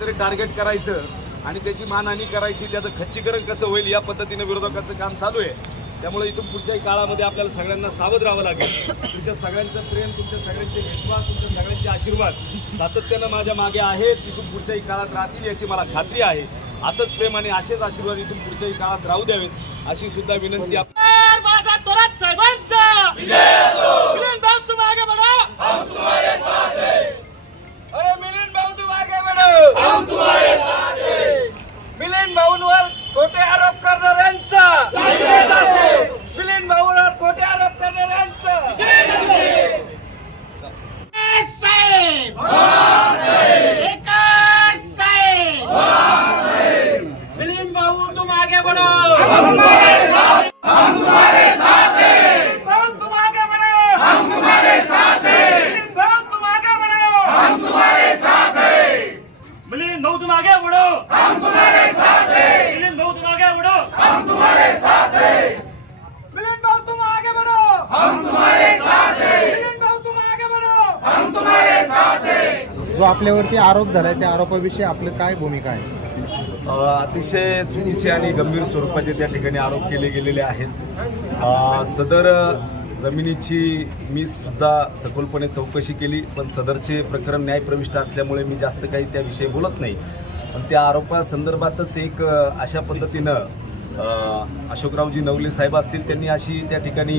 तरी टार्गेट करायचं आणि त्याची मानहानी करायची त्याचं खच्चीकरण कसं होईल या पद्धतीनं विरोधकाचं काम चालू आहे. त्यामुळे इथून पुढच्याही काळामध्ये आपल्याला सगळ्यांना सावध राहावं लागेल. तुमच्या सगळ्यांचं प्रेम तुमच्या सगळ्यांचे विश्वास तुमच्या सगळ्यांचे आशीर्वाद सातत्यानं माझ्या मागे आहेत तिथून पुढच्याही काळात राहतील याची मला खात्री आहे. असंच प्रेम आणि असेच आशीर्वाद इथून पुढच्याही काळात राहू द्यावेत अशी सुद्धा विनंती आप जो आपल्यावरती आरोप झालाय त्या आरोपाविषयी आपलं काय भूमिका आहे? अतिशय चुकीचे आणि गंभीर स्वरूपाचे त्या ठिकाणी आरोप केले गेलेले आहेत. सदर जमिनीची मी सुद्धा सखोलपणे चौकशी केली पण सदरचे प्रकरण न्यायप्रविष्ट असल्यामुळे मी जास्त काही त्याविषयी बोलत नाही. पण त्या आरोपासंदर्भातच एक अशा पद्धतीनं अशोकरावजी नवले साहेब असतील त्यांनी अशी त्या ठिकाणी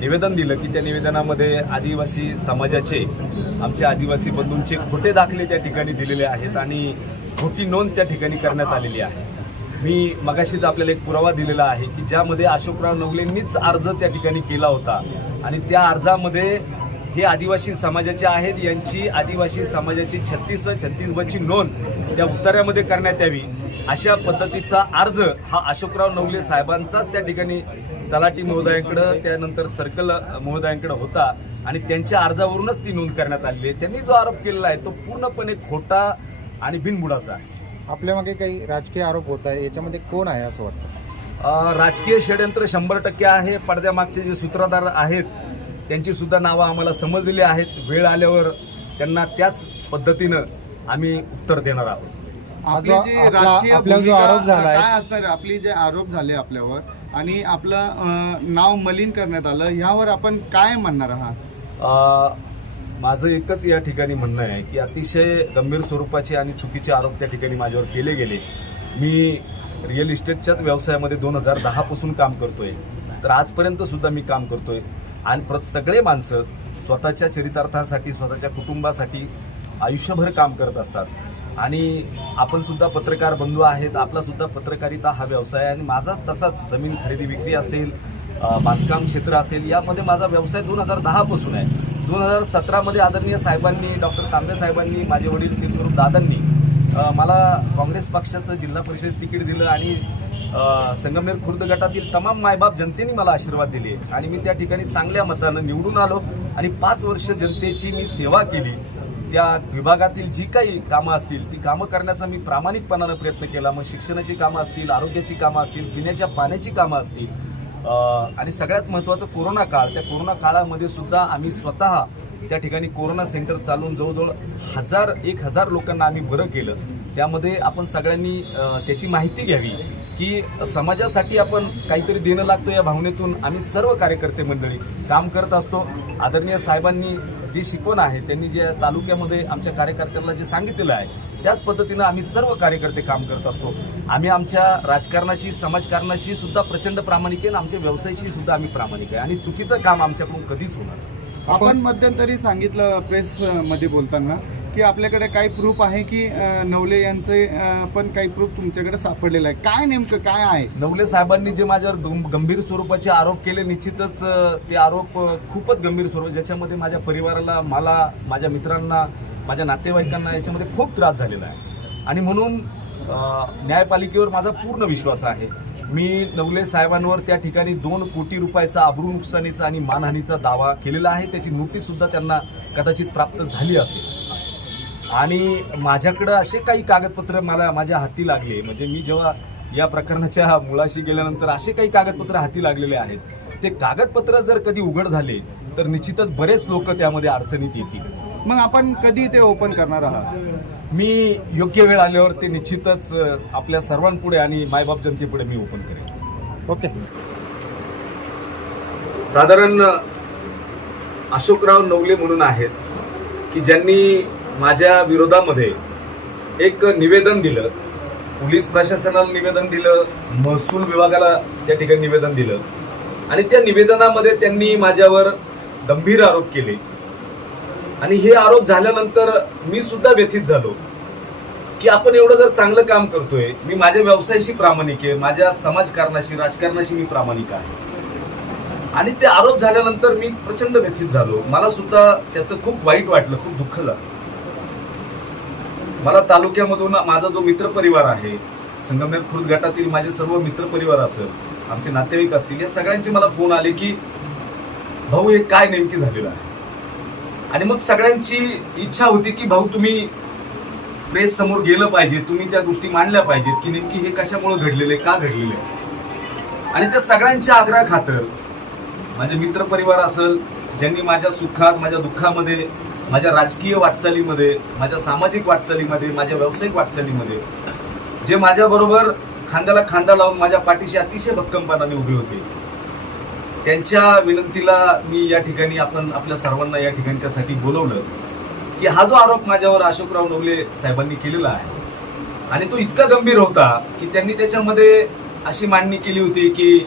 निवेदन दिलं की त्या निवेदनामध्ये आदिवासी समाजाचे आमचे आदिवासी बंधूंचे खोटे दाखले त्या ठिकाणी दिलेले आहेत आणि खोटी नोंद त्या ठिकाणी करण्यात आलेली आहे. मी मगाशीच आपल्याला एक पुरावा दिलेला आहे की ज्यामध्ये अशोकराव नवलेंनीच अर्ज त्या ठिकाणी केला होता. आणि त्या अर्जामध्ये हे आदिवासी समाजाचे आहेत यांची आदिवासी समाजाची छत्तीस छत्तीस बची नोंद त्या उत्तऱ्यामध्ये करण्यात यावी. अशा पद्धतीचा अर्ज हा अशोकराव नवले साहेबांचाच त्या ठिकाणी तलाठी महोदयांकडं त्यानंतर सर्कल महोदयांकडे होता. आणि त्यांच्या अर्जावरूनच ती नोंद करण्यात आलेली आहे. त्यांनी जो आरोप केलेला आहे तो पूर्णपणे खोटा आणि बिनबुडाचा आहे. आपल्या मागे काही राजकीय आरोप होत आहे याच्यामध्ये कोण आहे असं वाटतं? अ, राजकीय षडयंत्र शंभर टक्के आहे. पडद्यामागचे जे सूत्रधार आहेत त्यांची सुद्धा नावं आम्हाला समजलेली आहेत. वेळ आल्यावर त्यांना त्याच पद्धतीनं आम्ही उत्तर देणार आहोत. आपली जो जी आपला राजकीय आपला जो भूमिका आरोप झालाय काय असणार आहे? आपली जे आरोप झाले आपल्यावर आणि आपलं अं, नाव मलिन करण्यात आलं ह्यावर आपण काय म्हणणार आहात? अ, माझं एकच या ठिकाणी म्हणणं आहे की अतिशय गंभीर स्वरूपाचे आणि चुकीचे आरोप त्या ठिकाणी माझ्यावर केले गेले. मी रिअल इस्टेटच्याच व्यवसायामध्ये दोन हजार दहापासून काम करतोय. तर आजपर्यंत सुद्धा मी काम करतोय. आणि प्रत सगळे माणसं स्वतःच्या चरितार्थासाठी स्वतःच्या कुटुंबासाठी आयुष्यभर काम करत असतात. आणि आपण सुद्धा पत्रकार बंधू आहेत आपला सुद्धा पत्रकारिता हा व्यवसाय आहे आणि माझा तसाच जमीन खरेदी विक्री असेल बांधकाम क्षेत्र असेल यामध्ये माझा व्यवसाय दोन हजार दहापासून आहे. दोन हजार सतरामध्ये आदरणीय साहेबांनी डॉक्टर तांबे साहेबांनी माझे वडील तीर्थरूप दादांनी मला काँग्रेस पक्षाचं जिल्हा परिषद तिकीट दिलं आणि संगमनेर खुर्द गटातील तमाम मायबाप जनतेने मला आशीर्वाद दिले. आणि मी त्या ठिकाणी चांगल्या मतानं निवडून आलो आणि पाच वर्ष जनतेची मी सेवा केली. त्या विभागातील जी काही कामं असतील ती कामं करण्याचा मी प्रामाणिकपणानं प्रयत्न केला. मग शिक्षणाची कामं असतील आरोग्याची कामं असतील पिण्याच्या पाण्याची कामं असतील आणि सगळ्यात महत्त्वाचं कोरोना काळ. त्या कोरोना काळामध्ये सुद्धा आम्ही स्वतः त्या ठिकाणी कोरोना सेंटर चालून जवळजवळ हजार एक हजार लोकांना आम्ही बरं केलं. त्यामध्ये आपण सगळ्यांनी त्याची माहिती घ्यावी की समाजासाठी आपण काहीतरी देणं लागतो या भावनेतून आम्ही सर्व कार्यकर्ते मंडळी काम करत असतो. आदरणीय साहेबांनी जी शिकवण आहे त्यांनी जे तालुक्यामध्ये आमच्या कार्यकर्त्याला जे सांगितलेलं आहे त्याच पद्धतीनं आम्ही सर्व कार्यकर्ते काम करत असतो. आम्ही आमच्या राजकारणाशी समाजकारणाशी सुद्धा प्रचंड प्रामाणिक आहे आणि आमच्या व्यवसायाशी सुद्धा आम्ही प्रामाणिक आहे. आणि चुकीचं काम आमच्याकडून कधीच होणार नाही. आपण मध्यंतरी सांगितलं प्रेस मध्ये बोलताना की आपल्याकडे काही प्रूफ आहे की अं, नवले यांचे अं, पण काही प्रूफ तुमच्याकडे सापडलेलं आहे. काय नेमकं काय आहे? नवले साहेबांनी जे माझ्यावर गं- गंभीर स्वरूपाचे आरोप केले निश्चितच अ, ते आरोप अ, खूपच गंभीर स्वरूप ज्याच्यामध्ये माझ्या परिवाराला मला माझ्या मित्रांना माझ्या नातेवाईकांना याच्यामध्ये खूप त्रास झालेला आहे. आणि म्हणून न्यायपालिकेवर माझा पूर्ण विश्वास आहे. मी नवले साहेबांवर त्या ठिकाणी दोन कोटी रुपयाचा अब्रू नुकसानीचा आणि मानहानीचा दावा केलेला आहे. त्याची नोटीससुद्धा त्यांना कदाचित प्राप्त झाली असेल. आणि माझ्याकडं असे काही कागदपत्र मला माझ्या हाती लागले. म्हणजे मी जेव्हा या प्रकरणाच्या मुळाशी गेल्यानंतर असे काही कागदपत्र हाती लागलेले आहेत. ते कागदपत्र जर कधी उघड झाले तर निश्चितच बरेच लोक त्यामध्ये अडचणीत येतील. मग आपण कधी ते ओपन करणार आहात? मी योग्य वेळ आल्यावर ते निश्चितच आपल्या सर्वांपुढे आणि मायबाप जनतेपुढे मी ओपन करेन. ओके. साधारण अशोकराव नवले म्हणून आहेत की ज्यांनी माझ्या विरोधामध्ये एक निवेदन दिलं पोलीस प्रशासनाला निवेदन दिलं महसूल विभागाला त्या ठिकाणी निवेदन दिलं आणि त्या निवेदनामध्ये त्यांनी माझ्यावर गंभीर आरोप केले. आणि हे आरोप झाल्यानंतर मी सुद्धा व्यथित झालो. की आपण एवढं जर चांगलं काम करतोय मी माझ्या व्यवसायाशी प्रामाणिक आहे माझ्या समाजकारणाशी राजकारणाशी मी प्रामाणिक आहे. आणि ते आरोप झाल्यानंतर मी प्रचंड व्यथित झालो. मला सुद्धा त्याचं खूप वाईट वाटलं खूप दुःख झालं मला तालुक्यामधून माझा जो मित्रपरिवार आहे संगमनेर खुर्द गटातील माझे सर्व मित्रपरिवार असेल आमचे नातेवाईक असतील या सगळ्यांचे मला फोन आले की भाऊ हे काय नेमकी झालेलं आहे? आणि मग सगळ्यांची इच्छा होती की भाऊ तुम्ही प्रेस समोर गेलं पाहिजे तुम्ही त्या गोष्टी मांडल्या पाहिजेत की नेमकी हे कशामुळे घडलेले का घडलेले आणि त्या सगळ्यांच्या आग्रह खातर माझे मित्रपरिवार असेल ज्यांनी माझ्या सुखात माझ्या दुःखामध्ये माझ्या राजकीय वाटचालीमध्ये माझ्या सामाजिक वाटचालीमध्ये माझ्या व्यावसायिक वाटचालीमध्ये जे माझ्याबरोबर खांद्याला खांदा लावून माझ्या पाठीशी अतिशय भक्कमपणाने उभे होते त्यांच्या विनंतीला मी या ठिकाणी आपण आपल्या सर्वांना या ठिकाणी त्यासाठी बोलवलं की हा जो आरोप माझ्यावर अशोकराव नवले साहेबांनी केलेला आहे आणि तो इतका गंभीर होता की त्यांनी त्याच्यामध्ये अशी मांडणी केली होती की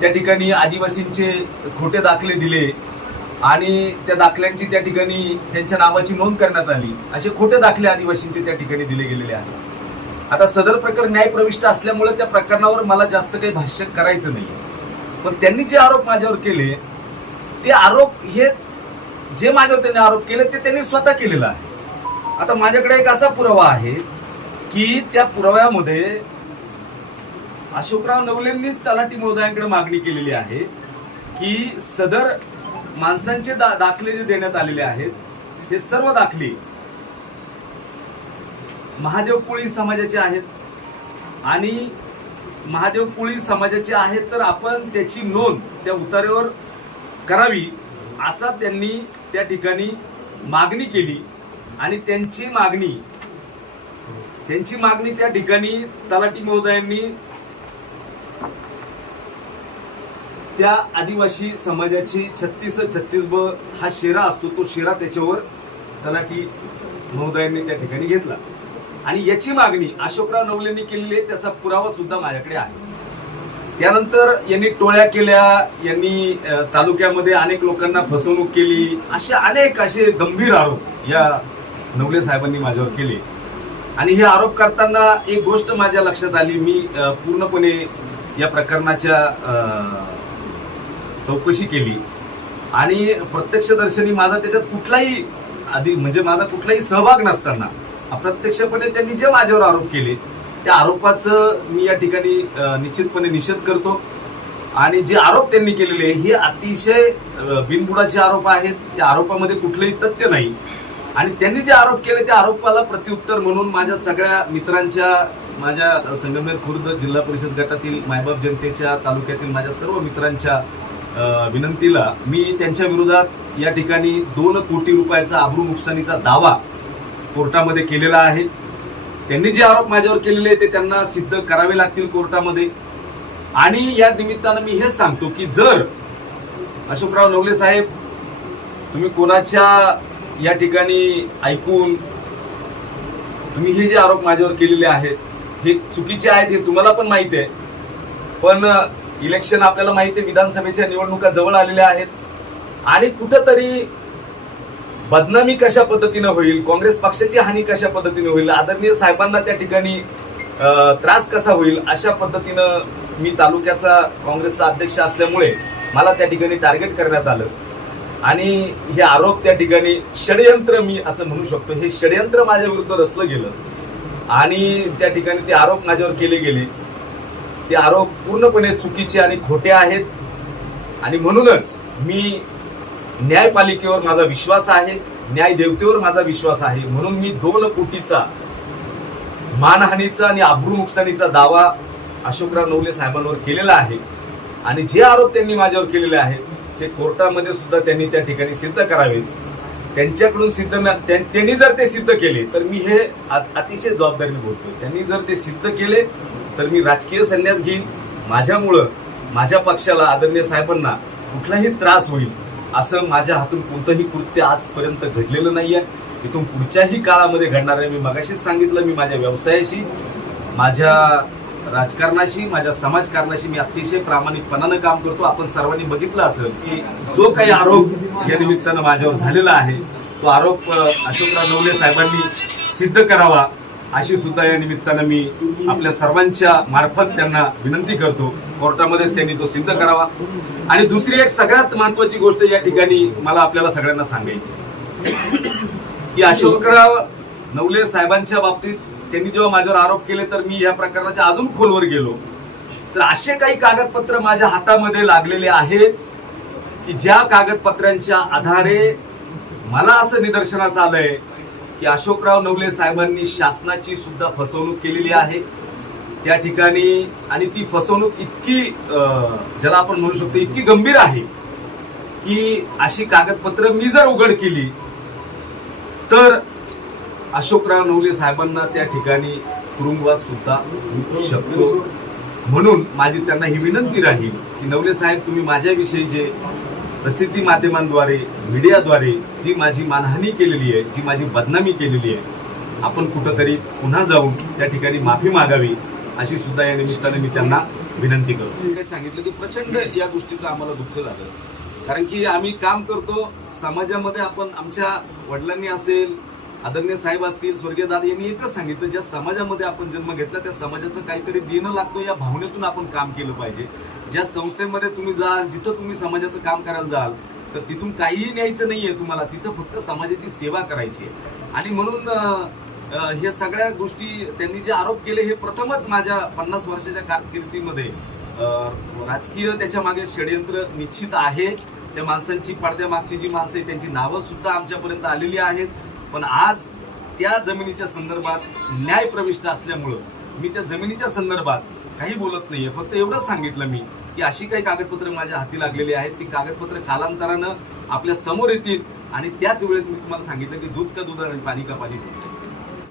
त्या ठिकाणी आदिवासींचे खोटे दाखले दिले आणि त्या दाखल्यांची त्या ठिकाणी त्यांच्या नावाची नोंद करण्यात आली. असे खोटे दाखले आदिवासींचे त्या ठिकाणी दिले गेलेले आहेत. आता सदर प्रकरण न्यायप्रविष्ट असल्यामुळे त्या प्रकरणावर मला जास्त काही भाष्य करायचं नाही पण त्यांनी जे आरोप माझ्यावर केले ते आरोप हे जे माझ्यावर त्यांनी आरोप केले ते त्यांनी स्वतः केलेला आहे. आता माझ्याकडे एक असा पुरावा आहे की त्या पुराव्यामध्ये अशोकराव नवलेंनीच तलाठी महोदयांकडे मागणी केलेली आहे की सदर माणसांचे दा दाखले जे देण्यात आलेले आहेत हे सर्व दाखले महादेव कोळी समाजाचे आहेत आणि महादेव कोळी समाजाचे आहेत तर आपण त्याची नोंद त्या उतार्यावर करावी असा त्यांनी त्या ठिकाणी मागणी केली. आणि त्यांची मागणी त्यांची मागणी त्या ठिकाणी तलाठी महोदयांनी त्या आदिवासी समाजाची छत्तीस छत्तीस ब हा शेरा असतो तो शेरा त्याच्यावर तलाठी महोदयांनी त्या ठिकाणी घेतला. आणि याची मागणी अशोकराव नवलेंनी केलेली आहे त्याचा पुरावा सुद्धा माझ्याकडे आहे. त्यानंतर यांनी टोळ्या केल्या यांनी तालुक्यामध्ये अनेक लोकांना फसवणूक केली असे अनेक असे गंभीर आरोप या नवले साहेबांनी माझ्यावर केले. आणि हे आरोप करताना एक गोष्ट माझ्या लक्षात आली मी पूर्णपणे या प्रकरणाच्या चौकशी केली. आणि प्रत्यक्षदर्शनी माझा त्याच्यात कुठलाही आधी म्हणजे माझा कुठलाही सहभाग नसताना अप्रत्यक्षपणे त्यांनी जे माझ्यावर आरोप केले त्या आरोपाचं मी या ठिकाणी निश्चितपणे निषेध करतो. आणि जे आरोप त्यांनी केलेले हे अतिशय बिनबुडाचे आरोप आहेत. त्या आरोपामध्ये कुठलंही तथ्य नाही. आणि त्यांनी जे आरोप केले त्या आरोपाला प्रत्युत्तर म्हणून माझ्या सगळ्या मित्रांच्या माझ्या संगमनेर खुर्द जिल्हा परिषद गटातील मायबाप जनतेच्या तालुक्यातील माझ्या सर्व मित्रांच्या विनंतीला मी त्यांच्या विरोधात या ठिकाणी दोन कोटी रुपयाचा आबरू नुकसानीचा दावा कोर्टामध्ये केलेला आहे. त्यांनी जे आरोप माझ्यावर केलेले ते त्यांना सिद्ध करावे लागतील कोर्टामध्ये. आणि या निमित्तानं मी हेच सांगतो की जर अशोकराव नवले साहेब तुम्ही कोणाच्या या ठिकाणी ऐकून तुम्ही हे जे आरोप माझ्यावर केलेले आहेत हे चुकीचे आहेत हे तुम्हाला पण माहिती आहे. पण इलेक्शन आपल्याला माहिती आहे विधानसभेच्या निवडणुका जवळ आलेल्या आहेत. आणि कुठंतरी बदनामी कशा पद्धतीनं होईल? काँग्रेस पक्षाची हानी कशा पद्धतीने होईल? आदरणीय साहेबांना त्या ठिकाणी त्रास कसा होईल? अशा पद्धतीनं मी तालुक्याचा काँग्रेसचा अध्यक्ष असल्यामुळे मला त्या ठिकाणी टार्गेट करण्यात आलं. आणि हे आरोप त्या ठिकाणी षडयंत्र मी असं म्हणू शकतो. हे षडयंत्र माझ्या विरुद्ध रचलं गेलं. आणि त्या ठिकाणी ते आरोप माझ्यावर केले गेले. ते आरोप पूर्णपणे चुकीचे आणि खोटे आहेत. आणि म्हणूनच मी न्यायपालिकेवर माझा विश्वास आहे न्याय देवतेवर माझा विश्वास आहे. म्हणून मी दोन कोटीचा मानहानीचा आणि आब्रू नुकसानीचा दावा अशोकराव नवले साहेबांवर केलेला आहे. आणि जे आरोप त्यांनी माझ्यावर केलेले आहेत ते कोर्टामध्ये सुद्धा त्यांनी त्या ठिकाणी सिद्ध करावेत. त्यांच्याकडून सिद्ध न त्यां- त्यांनी जर ते सिद्ध केले तर मी हे अतिशय जबाबदारीने बोलतो त्यांनी जर ते सिद्ध केले तर मी राजकीय संन्यास घेईन. माझ्यामुळं माझ्या पक्षाला आदरणीय साहेबांना कुठलाही त्रास होईल. असं माझ्या हातून कोणतंही कृत्य आजपर्यंत घडलेलं नाही आहे इथून पुढच्याही काळामध्ये घडणार आहे मी मगाशीच सांगितलं मी माझ्या व्यवसायाशी माझ्या राजकारणाशी माझ्या समाजकारणाशी मी अतिशय प्रामाणिकपणानं काम करतो. आपण सर्वांनी बघितलं असेल की जो काही आरोप या निमित्तानं माझ्यावर झालेला आहे तो आरोप अशोकराव नवले साहेबांनी सिद्ध करावा अशी सुद्धा या निमित्तानं मी आपल्या सर्वांच्या मार्फत त्यांना विनंती करतो. कोर्टामध्येच त्यांनी तो सिद्ध करावा. आणि दुसरी एक सगळ्यात महत्वाची गोष्ट या ठिकाणी मला आपल्याला सगळ्यांना सांगायची की अशोकराव नवले साहेबांच्या बाबतीत त्यांनी जेव्हा माझ्यावर आरोप केले तर मी या प्रकरणाच्या अजून खोलवर गेलो. तर असे काही कागदपत्र माझ्या हातामध्ये लागलेले आहेत की ज्या कागदपत्रांच्या आधारे मला असं निदर्शनास आलंय की अशोकराव नवले साहेबांनी शासनाची सुद्धा फसवणूक केलेली आहे. त्या ठिकाणी आणि ती फसवणूक इतकी ज्याला आपण म्हणू शकतो इतकी गंभीर आहे की अशी कागदपत्र मी जर उघड केली तर अशोकराव नवले साहेबांना त्या ठिकाणी तुरुंगवास सुद्धा होऊ शकतो. म्हणून माझी त्यांना ही विनंती राहील की नवले साहेब तुम्ही माझ्याविषयी जे प्रसिद्धी माध्यमांद्वारे मीडियाद्वारे जी माझी मानहानी केलेली आहे जी माझी बदनामी केलेली आहे आपण कुठंतरी पुन्हा जाऊन त्या ठिकाणी माफी मागावी. अशी सुद्धा या निमित्ताने मी त्यांना विनंती करतो. काय सांगितलं की प्रचंड या गोष्टीचं आम्हाला दुःख झालं. कारण की आम्ही काम करतो समाजामध्ये आपण आमच्या वडिलांनी असेल आदरणीय साहेब असतील स्वर्गीय दादा यांनी एकच सांगितलं ज्या समाजामध्ये आपण जन्म घेतला त्या समाजाचं काहीतरी देणं लागतो या भावनेतून आपण काम केलं पाहिजे. ज्या संस्थेमध्ये तुम्ही जाल जिथं तुम्ही समाजाचं काम करायला जाल तर तिथून काहीही न्यायचं आहे तुम्हाला. तिथं फक्त समाजाची सेवा करायची आहे. आणि म्हणून हे सगळ्या गोष्टी त्यांनी जे आरोप केले हे प्रथमच माझ्या पन्नास वर्षाच्या कारकिर्दीमध्ये राजकीय त्याच्यामागे षडयंत्र निश्चित आहे. त्या माणसांची पडद्यामागची जी माणसं आहेत त्यांची नावं सुद्धा आमच्यापर्यंत आलेली आहेत. पण आज त्या जमिनीच्या संदर्भात न्याय प्रविष्ट असल्यामुळं मी त्या जमिनीच्या संदर्भात काही बोलत नाहीये. फक्त एवढंच सांगितलं मी की अशी काही कागदपत्रं माझ्या हाती लागलेली आहेत. ती कागदपत्रं कालांतरानं आपल्यासमोर येतील आणि त्याच वेळेस मी तुम्हाला सांगितलं की दूध का दूध आणि पाणी का पाणी.